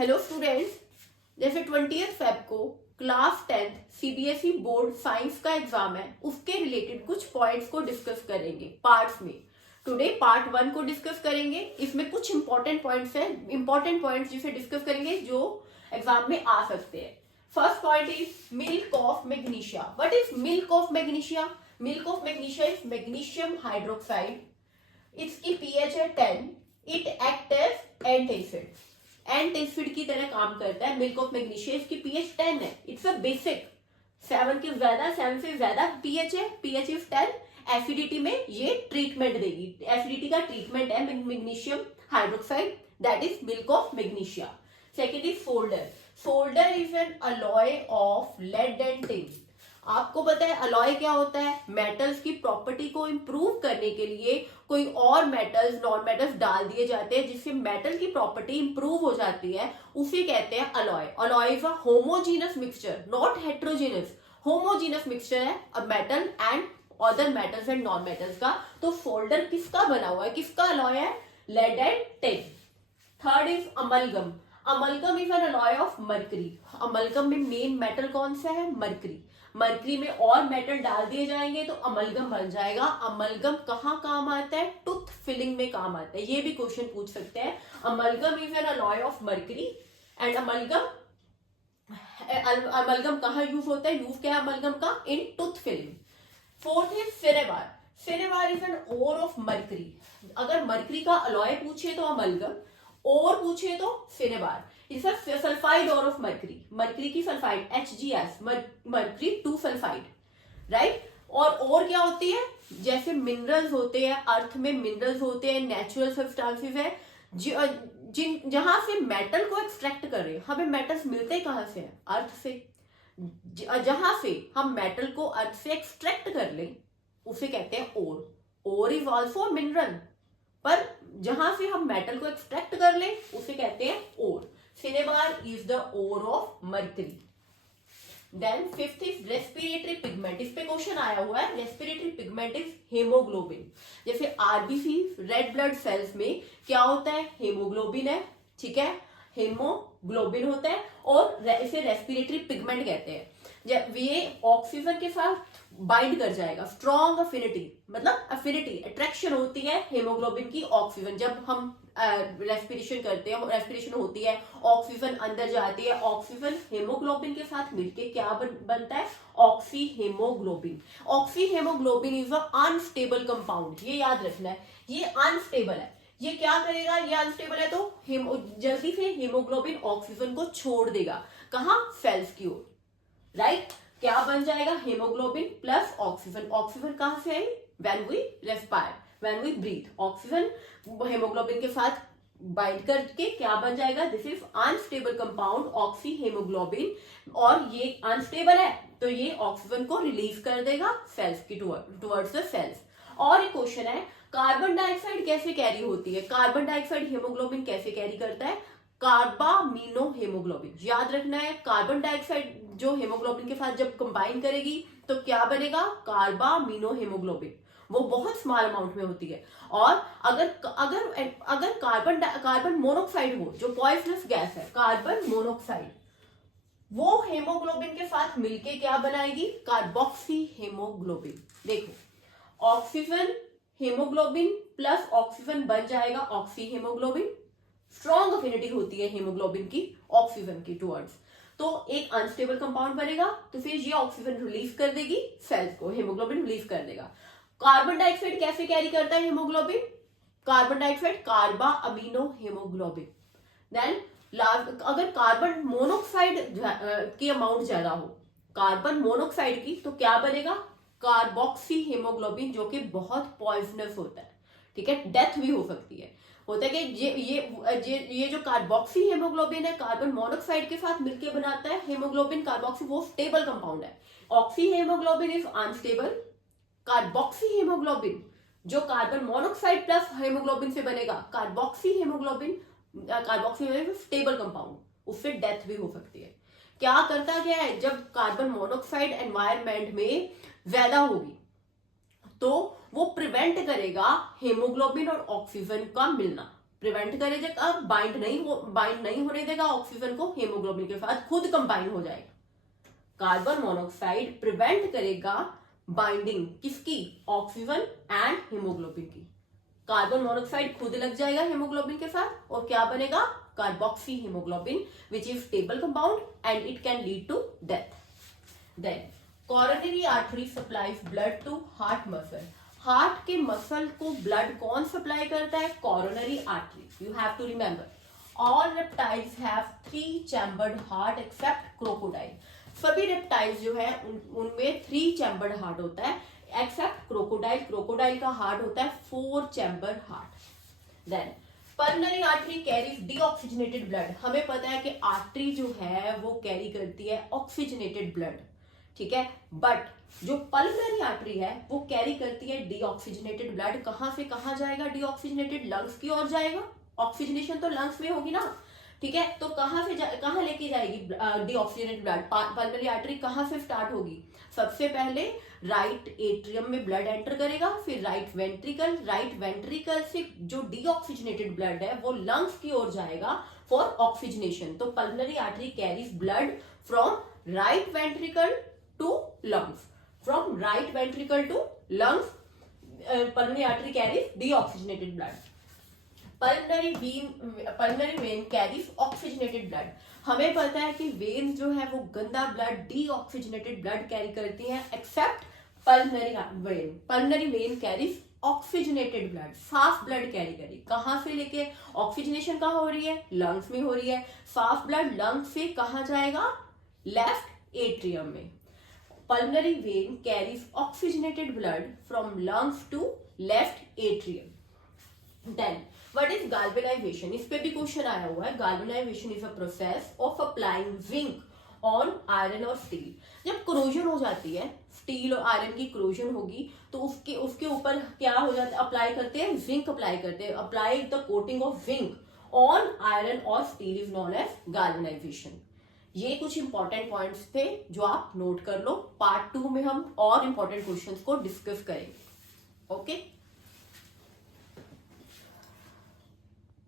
Hello students, जैसे 20 Feb को class 10 CBSE board science का एग्जाम है, उसके रिलेटेड कुछ पॉइंट्स को डिस्कस करेंगे पार्ट्स में। टुडे पार्ट 1 को डिस्कस करेंगे। इसमें कुछ इंपॉर्टेंट पॉइंट्स हैं, इंपॉर्टेंट पॉइंट्स जिसे डिस्कस करेंगे जो एग्जाम में आ सकते हैं। First point is milk of magnesia. What is milk of magnesia? Milk of magnesia is magnesium hydroxide. इसकी पीएच है 10। It act as antacid, antacid की तरह काम करता है। मिल्क ऑफ मैग्नीशिया, इसकी पीएच 10 है। इट्स अ बेसिक 7 से ज्यादा पीएच है, पीएच इज 10। एसिडिटी में ये ट्रीटमेंट देगी, एसिडिटी का ट्रीटमेंट है magnesium hydroxide, that is milk of magnesia. Second is solder. Solder is an alloy of lead and tin. आपको पता है अलॉय क्या होता है? मेटल्स की प्रॉपर्टी को इंप्रूव करने के लिए कोई और मेटल्स, नॉन मेटल्स डाल दिए जाते हैं जिससे मेटल की प्रॉपर्टी इंप्रूव हो जाती है, उसे कहते हैं alloy. Alloy is a homogeneous mixture, not heterogeneous. Homogeneous mixture है a metal and other metals and non metals का। तो सोल्डर किसका बना हुआ है, किसका अलॉय है? Lead and tin. Third is amalgam. Amalgam is an alloy of mercury. Amalgam में मेन मेटल कौन सा है? मरकरी। मरकरी में और मेटल डाल दिए जाएंगे तो अमलगम बन जाएगा। अमलगम कहाँ काम आता है? टूथ फिलिंग में काम आता है। ये भी क्वेश्चन पूछ सकते हैं। Amalgam is an alloy of mercury and amalgam कहाँ यूज होता है? यूज क्या है अमलगम का? In tooth filling. Fourth is cinnabar. Cinnabar is an ore of mercury. अगर मरकरी का अलॉय पूछे तो अमलगम, और पूछे तो सिनेबार। इस सल्फाइड और ऑफ मरकरी, मरकरी की sulphide HgS, mercury 2 sulphide, right. और क्या होती है? जैसे मिनरल्स होते हैं, अर्थ में मिनरल्स होते हैं, नेचुरल सब्सटेंसेस है जहां से मेटल को एक्सट्रैक्ट कर रहे हैं। हमें मेटल्स मिलते कहां से हैं? अर्थ से। जहां से हम मेटल को अर्थ से एक्सट्रैक्ट कर लें उसे कहते हैं ओर। ओर इज ऑल्सो मिनरल, पर जहां से हम मेटल को एक्सट्रैक्ट कर लें उसे कहते हैं ore. Cinnabar is the ore of mercury. Then fifth is respiratory pigment. इस पे क्वेश्चन आया हुआ है। Respiratory pigment is haemoglobin. जैसे आरबीसी रेड ब्लड सेल्स में क्या होता है? हेमोग्लोबिन है, ठीक है, हेमोग्लोबिन होता है और इसे रेस्पिरेटरी पिगमेंट कहते हैं। जब ये ऑक्सीजन के साथ बाइंड कर जाएगा, स्ट्रॉन्ग अफिनिटी, मतलब अफिनिटी, अट्रैक्शन होती है हेमोग्लोबिन की ऑक्सीजन। जब हम रेस्पिरेशन करते हैं, रेस्पिरेशन होती है, ऑक्सीजन अंदर जाती है, ऑक्सीजन हेमोग्लोबिन के साथ मिलके क्या बनता है? Oxy haemoglobin. Oxy haemoglobin is a unstable compound, ये याद रखना है, ये अनस्टेबल है। ये क्या करेगा? ये अनस्टेबल है तो जल्दी से हेमोग्लोबिन ऑक्सीजन को छोड़ देगा। कहाँ? सेल्स की ओर, राइट। क्या बन जाएगा? Haemoglobin plus oxygen. ऑक्सीजन कहां से आई? When we respire, when we breathe, oxygen haemoglobin के साथ बाइंड करके क्या बन जाएगा? This is unstable compound oxyhaemoglobin. और ये अनस्टेबल है तो ये ऑक्सीजन को रिलीज कर देगा सेल्स की टुवर्ड्स द सेल्स। और एक क्वेश्चन है, कार्बन डाइऑक्साइड कैसे कैरी होती है? कार्बन डाइऑक्साइड हेमोग्लोबिन कैसे कैरी करता है? कार्बामीनो हेमोग्लोबिन। याद रखना है, कार्बन डाइऑक्साइड जो हेमोग्लोबिन के साथ जब कंबाइन करेगी तो क्या बनेगा? कार्बामीनो हेमोग्लोबिन। वो बहुत स्मॉल अमाउंट में होती है। और अगर कार्बन मोनोक्साइड हो, जो पॉइजनस गैस है कार्बन मोनोक्साइड, वो हेमोग्लोबिन के साथ मिलके क्या बनाएगी? Carboxy haemoglobin. देखो, ऑक्सीजन हेमोग्लोबिन प्लस ऑक्सीजन बन जाएगा ऑक्सी हेमोग्लोबिन। स्ट्रॉन्ग अफिनिटी होती है हेमोग्लोबिन की ऑक्सीजन की टुवर्ड्स, तो एक अनस्टेबल कंपाउंड बनेगा तो फिर ये ऑक्सीजन रिलीज कर देगी सेल्स को, हेमोग्लोबिन रिलीज कर देगा। कार्बन डाइऑक्साइड कैसे कैरी करता है haemoglobin? Carbon dioxide carbamino haemoglobin. Then अगर कार्बन मोनोक्साइड की अमाउंट ज्यादा हो, कार्बन मोनोक्साइड की, तो क्या बनेगा? कार्बोक्सी हेमोग्लोबिन, जो कि बहुत पॉइजनस होता है, ठीक है, डेथ भी हो सकती है। होता है कि ये जो कार्बोक्सी हेमोग्लोबिन है कार्बन मोनोक्साइड के साथ मिलकर बनाता है हेमोग्लोबिन कार्बोक्सी, वो स्टेबल कंपाउंड है। Oxy haemoglobin is unstable. Carboxy haemoglobin जो कार्बन मोनोक्साइड प्लस हेमोग्लोबिन से बनेगा, कार्बोक्सी हेमोग्लोबिन स्टेबल कंपाउंड, उससे डेथ भी हो सकती है। क्या करता क्या है? जब कार्बन मोनोक्साइड एनवायरमेंट में ज्यादा होगी तो वो प्रिवेंट करेगा हेमोग्लोबिन और ऑक्सीजन का मिलना, प्रिवेंट करेगा, बाइंड नहीं होने देगा ऑक्सीजन को हेमोग्लोबिन के साथ, खुद कंबाइन हो जाएगा। कार्बन मोनोऑक्साइड प्रिवेंट करेगा बाइंडिंग किसकी, ऑक्सीजन एंड हेमोग्लोबिन की। कार्बन मोनोऑक्साइड खुद लग जाएगा हेमोग्लोबिन के साथ और क्या बनेगा, carboxy haemoglobin, which is stable compound and it can lead to death. Then coronary artery supplies blood to heart muscle. Heart के मसल को ब्लड कौन सप्लाई करता है, coronary artery. You have to remember all reptiles have 3 chambered heart except crocodile. सभी reptiles जो है उनमें 3 chambered heart होता है एक्सेप्ट क्रोकोडाइल। क्रोकोडाइल का हार्ट होता है 4 chambered heart. Then pulmonary artery carries deoxygenated blood. हमें पता है कि आर्टरी जो है वो कैरी करती है ऑक्सीजनेटेड ब्लड, ठीक है, बट जो पल्मोनरी आर्टरी है वो कैरी करती है डीऑक्सीजनेटेड ब्लड। कहां से कहां जाएगा डीऑक्सीजनेटेड, लंग्स की ओर जाएगा। ऑक्सीजनेशन तो लंग्स में होगी ना, ठीक है, तो कहां लेके जाएगी डीऑक्सीजनेटेड ब्लड। पल्मोनरी आर्टरी कहां से स्टार्ट होगी, सबसे पहले राइट एट्रियम में ब्लड एंटर करेगा, फिर राइट वेंट्रिकल से जो डीऑक्सीजनेटेड ब्लड है वो लंग्स की ओर जाएगा फॉर ऑक्सीजनेशन। तो pulmonary artery carries blood from right ventricle to lungs, from right ventricle to lungs. Pulmonary artery carries deoxygenated blood. Pulmonary vein carries oxygenated blood. हमें पता है कि वेन्स जो है वो गंदा ब्लड, डीऑक्सीजनेटेड ब्लड कैरी करती हैं accept pulmonary vein. Pulmonary vein carries oxygenated blood, साफ ब्लड कैरी करेगी। कहां से लेके, ऑक्सीजनेशन कहां हो रही है, लंग्स में हो रही है। साफ ब्लड लंग्स से कहां जाएगा, लेफ्ट एट्रियम में। Pulmonary vein carries oxygenated blood from lungs to left atrium. Then what is galvanisation, इस पे भी क्वेश्चन आया हुआ है। Galvanisation is a process of applying zinc on iron और स्टील। जब क्रोजन हो जाती है, स्टील और आयरन की क्रोजन होगी तो उसके ऊपर क्या हो जाता है, अप्लाई करते हैं जिंक, अप्लाई करते हैं। Apply the coating of zinc on iron और स्टील इज नोन एज गाल्वेनाइजेशन। ये कुछ इंपॉर्टेंट पॉइंट्स थे जो आप नोट कर लो। पार्ट 2 में हम और इंपॉर्टेंट क्वेश्चंस को डिस्कस करेंगे। ओके।